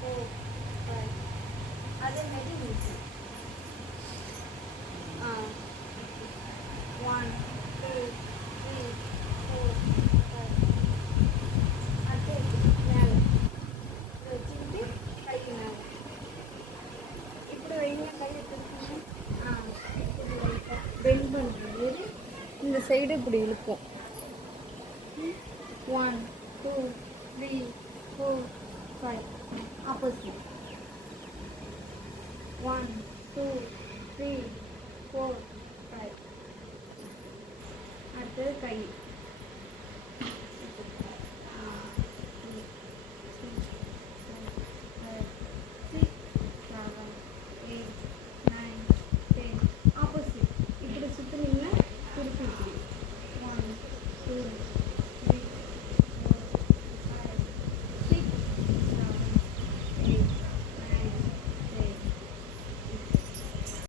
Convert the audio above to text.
4 5 அதே மாதிரி நீட்டு 1 2 3 4 5 அடுத்து மேலே இதை வச்சுக்கிட்டு கைக்கு மேலே இப்படி வைங்க. கை எடுத்துருக்கீங்க. இப்படி லைட்டாக பெண்ட் பண்ணுறது இந்த சைடு இப்படி இழுப்போம். 1 2 3 4 5 ஆப்போசிட் 1 2 3 4 5 அடுத்தது கை